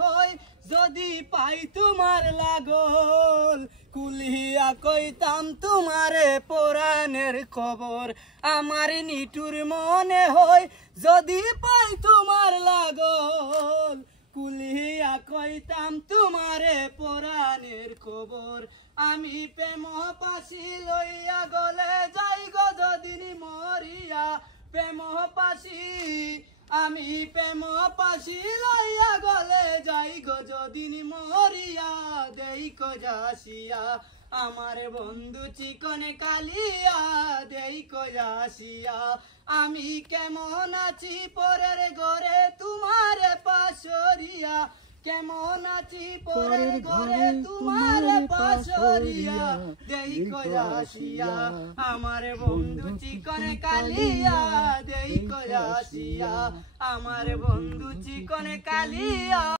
হই যদি পাই তোমার লাগল কুলিয়া কইতাম তোমারে পরাণের খবর আমার নিটুর মনে হয় যদি পাই তোমার লাগল কুলিয়া কইতাম তোমারে পরাণের খবর আমি প্রেম পাশি লইয়া গলে যাই গো যদিন মরিয়া প্রেম পাশি আমি প্রেম পাশি লইয়া গলে যাই গো যদিন মরিয়া দেই কো যাসিয়া আমার বন্ধু চিকন কালিয়া দেই কো যাসিয়া আমি কেমন আছি পরের ঘরে তোমার পাশরিয়া কেমন আছি পরের ঘরে তোমার পাশরিয়া দেই কো যাসিয়া আমার বন্ধু চিকন কালিয়া দেই কো যাসিয়া আমার বন্ধু চিকন কালিয়া।